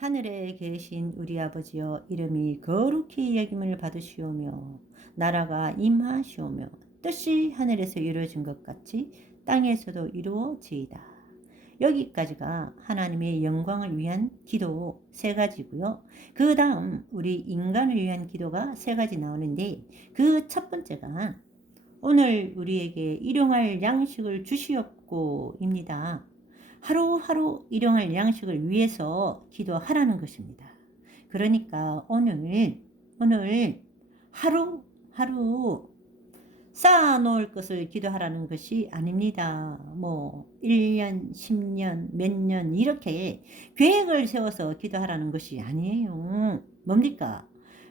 하늘에 계신 우리 아버지여, 이름이 거룩히 여김을 받으시오며 나라가 임하시오며 뜻이 하늘에서 이루어진 것 같이 땅에서도 이루어지이다. 여기까지가 하나님의 영광을 위한 기도 세 가지고요. 그 다음 우리 인간을 위한 기도가 세 가지 나오는데, 그 첫 번째가 오늘 우리에게 일용할 양식을 주시옵고입니다. 하루하루 일용할 양식을 위해서 기도하라는 것입니다. 그러니까 오늘 하루 쌓아놓을 것을 기도하라는 것이 아닙니다. 1년, 10년, 몇 년 이렇게 계획을 세워서 기도하라는 것이 아니에요. 뭡니까?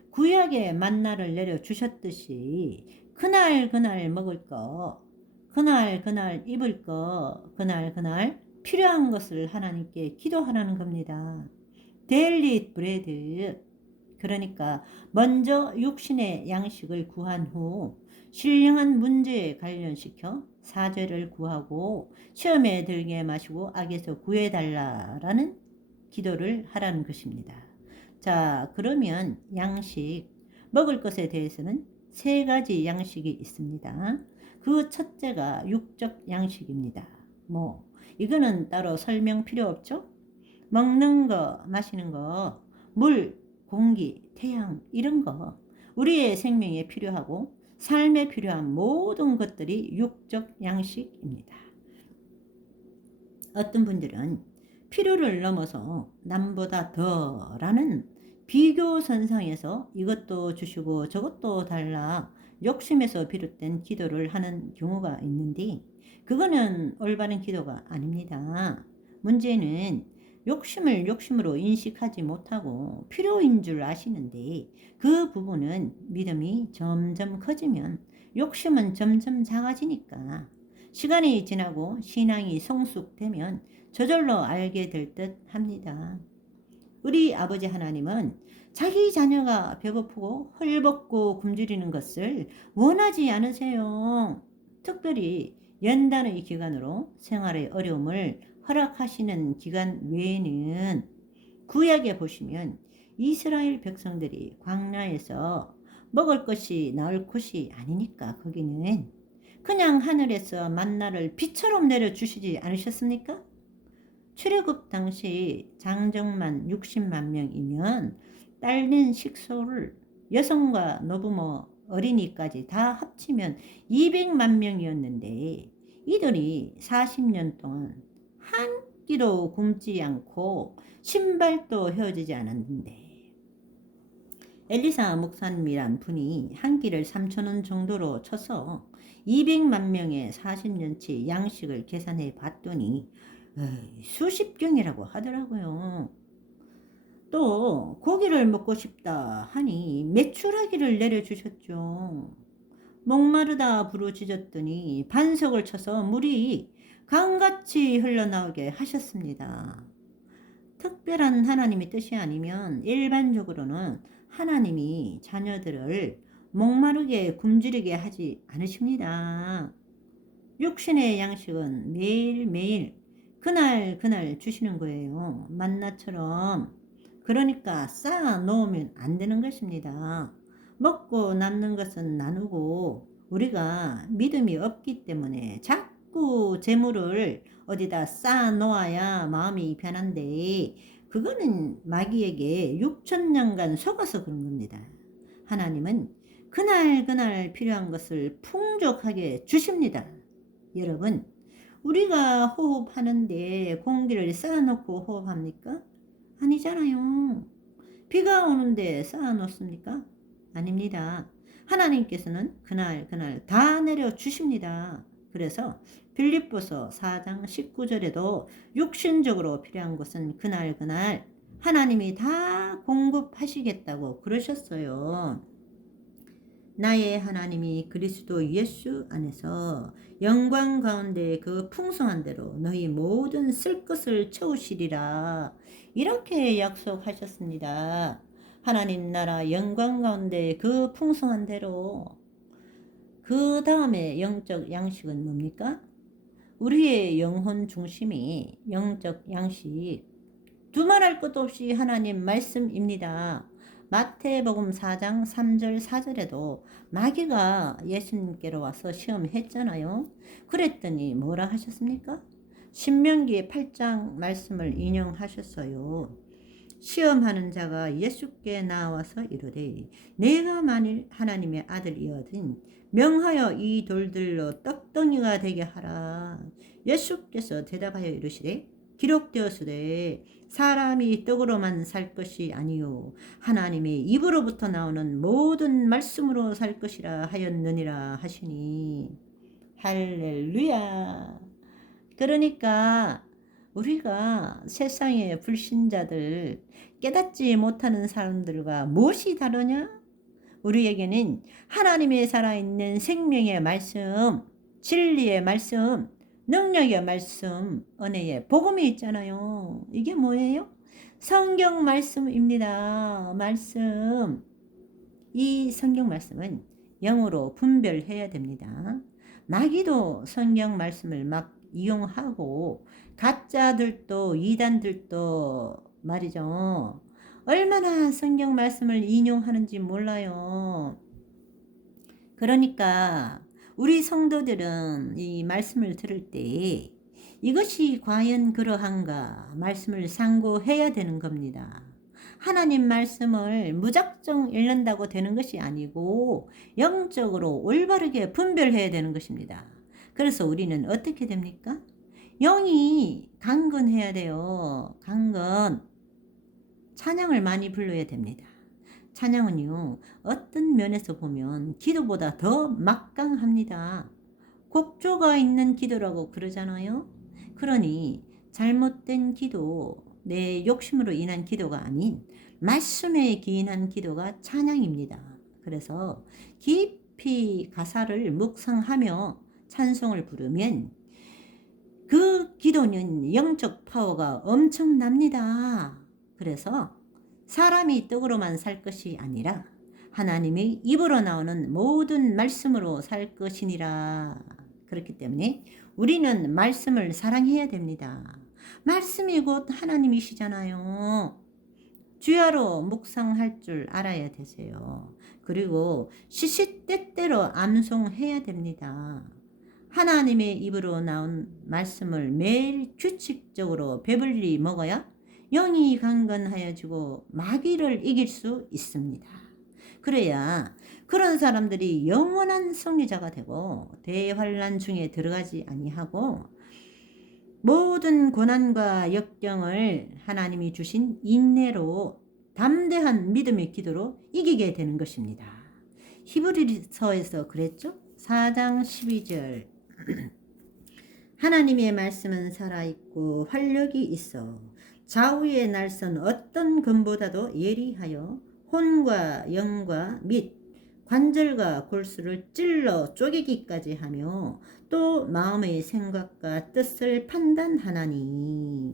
구약의 만나를 내려주셨듯이 그날 먹을 거, 그날 입을 거, 그날 필요한 것을 하나님께 기도하라는 겁니다. 데일리 브레드. 그러니까 먼저 육신의 양식을 구한 후 신령한 문제에 관련시켜 사죄를 구하고 시험에 들게 마시고 악에서 구해달라라는 기도를 하라는 것입니다. 자, 그러면 양식, 먹을 것에 대해서는 세 가지 양식이 있습니다. 그 첫째가 육적 양식입니다. 이거는 따로 설명 필요 없죠? 먹는 거, 마시는 거, 물, 공기, 태양 이런 거, 우리의 생명에 필요하고 삶에 필요한 모든 것들이 육적 양식입니다. 어떤 분들은 필요를 넘어서 남보다 더라는 비교 선상에서 이것도 주시고 저것도 달라 욕심에서 비롯된 기도를 하는 경우가 있는데, 그거는 올바른 기도가 아닙니다. 문제는 욕심을 욕심으로 인식하지 못하고 필요인 줄 아시는데, 그 부분은 믿음이 점점 커지면 욕심은 점점 작아지니까 시간이 지나고 신앙이 성숙되면 저절로 알게 될 듯 합니다. 우리 아버지 하나님은 자기 자녀가 배고프고 헐벗고 굶주리는 것을 원하지 않으세요. 특별히 연단의 기간으로 생활의 어려움을 허락하시는 기간 외에는 구약에 보시면 이스라엘 백성들이 광야에서 먹을 것이 나올 곳이 아니니까 거기는 그냥 하늘에서 만나를 비처럼 내려주시지 않으셨습니까? 출애굽 당시 장정만 60만 명이면 딸린 식소를 여성과 노부모 어린이까지 다 합치면 200만 명이었는데, 이들이 40년 동안 한 끼도 굶지 않고 신발도 헤어지지 않았는데, 엘리사 목사님이란 분이 한 끼를 3,000원 정도로 쳐서 200만 명의 40년치 양식을 계산해 봤더니 수십 경이라고 하더라고요. 또 고기를 먹고 싶다 하니 메추라기를 내려주셨죠. 목마르다 부르짖었더니 반석을 쳐서 물이 강같이 흘러나오게 하셨습니다. 특별한 하나님의 뜻이 아니면 일반적으로는 하나님이 자녀들을 목마르게 굶주리게 하지 않으십니다. 육신의 양식은 매일매일 그날 주시는 거예요. 만나처럼. 그러니까 쌓아 놓으면 안 되는 것입니다. 먹고 남는 것은 나누고, 우리가 믿음이 없기 때문에 자꾸 재물을 어디다 쌓아 놓아야 마음이 편한데, 그거는 마귀에게 6천년간 속아서 그런 겁니다. 하나님은 그날 필요한 것을 풍족하게 주십니다. 여러분, 우리가 호흡하는데 공기를 쌓아놓고 호흡합니까? 아니잖아요. 비가 오는데 쌓아놓습니까? 아닙니다. 하나님께서는 그날 다 내려주십니다. 그래서 빌립보서 4장 19절에도 육신적으로 필요한 것은 그날 하나님이 다 공급하시겠다고 그러셨어요. 나의 하나님이 그리스도 예수 안에서 영광 가운데 그 풍성한 대로 너희 모든 쓸 것을 채우시리라, 이렇게 약속하셨습니다. 하나님 나라 영광 가운데 그 풍성한 대로. 그 다음에 영적 양식은 뭡니까? 우리의 영혼 중심이 영적 양식, 두말할 것도 없이 하나님 말씀입니다. 마태복음 4장 3절 4절에도 마귀가 예수님께로 와서 시험했잖아요. 그랬더니 뭐라 하셨습니까? 신명기 8장 말씀을 인용하셨어요. 시험하는 자가 예수께 나와서 이르되 내가 만일 하나님의 아들이거든 명하여 이 돌들로 떡덩이가 되게 하라. 예수께서 대답하여 이르시되 기록되었으되 사람이 떡으로만 살 것이 아니요 하나님의 입으로부터 나오는 모든 말씀으로 살 것이라 하였느니라 하시니 할렐루야. 그러니까 우리가 세상의 불신자들, 깨닫지 못하는 사람들과 무엇이 다르냐? 우리에게는 하나님의 살아있는 생명의 말씀, 진리의 말씀, 능력의 말씀, 은혜의 복음이 있잖아요. 이게 뭐예요? 성경 말씀입니다. 말씀. 이 성경 말씀은 영어로 분별해야 됩니다. 마귀도 성경 말씀을 막 이용하고 가짜들도 이단들도 말이죠. 얼마나 성경 말씀을 인용하는지 몰라요. 그러니까 우리 성도들은 이 말씀을 들을 때 이것이 과연 그러한가 말씀을 상고해야 되는 겁니다. 하나님 말씀을 무작정 읽는다고 되는 것이 아니고 영적으로 올바르게 분별해야 되는 것입니다. 그래서 우리는 어떻게 됩니까? 영이 강건해야 돼요. 강건. 찬양을 많이 불러야 됩니다. 찬양은요, 어떤 면에서 보면 기도보다 더 막강합니다. 곡조가 있는 기도라고 그러잖아요. 그러니 잘못된 기도, 내 욕심으로 인한 기도가 아닌 말씀에 기인한 기도가 찬양입니다. 그래서 깊이 가사를 묵상하며 찬송을 부르면 그 기도는 영적 파워가 엄청납니다. 그래서 사람이 떡으로만 살 것이 아니라 하나님의 입으로 나오는 모든 말씀으로 살 것이니라. 그렇기 때문에 우리는 말씀을 사랑해야 됩니다. 말씀이 곧 하나님이시잖아요. 주야로 묵상할 줄 알아야 되세요. 그리고 시시때때로 암송해야 됩니다. 하나님의 입으로 나온 말씀을 매일 규칙적으로 배불리 먹어야 영이 강건하여지고 마귀를 이길 수 있습니다. 그래야 그런 사람들이 영원한 승리자가 되고 대환란 중에 들어가지 아니하고 모든 고난과 역경을 하나님이 주신 인내로 담대한 믿음의 기도로 이기게 되는 것입니다. 히브리서에서 그랬죠? 4장 12절 하나님의 말씀은 살아있고 활력이 있어 좌우의 날선 어떤 검보다도 예리하여 혼과 영과 및 관절과 골수를 찔러 쪼개기까지 하며 또 마음의 생각과 뜻을 판단하나니.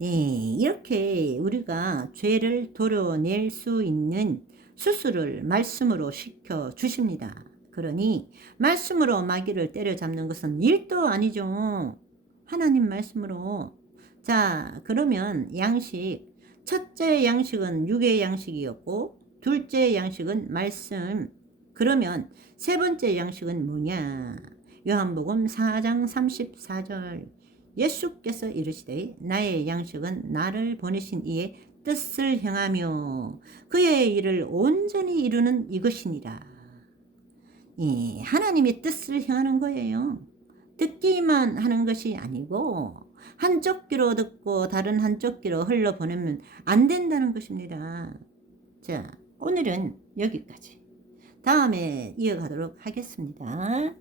이렇게 우리가 죄를 도려낼 수 있는 수술을 말씀으로 시켜 주십니다. 그러니 말씀으로 마귀를 때려잡는 것은 일도 아니죠. 하나님 말씀으로. 자, 그러면 양식. 첫째 양식은 육의 양식이었고 둘째 양식은 말씀. 그러면 세 번째 양식은 뭐냐? 요한복음 4장 34절 예수께서 이르시되 나의 양식은 나를 보내신 이의 뜻을 행하며 그의 일을 온전히 이루는 이것이니라. 하나님의 뜻을 행하는 거예요. 듣기만 하는 것이 아니고 한쪽 귀로 듣고 다른 한쪽 귀로 흘러보내면 안 된다는 것입니다. 자, 오늘은 여기까지. 다음에 이어가도록 하겠습니다.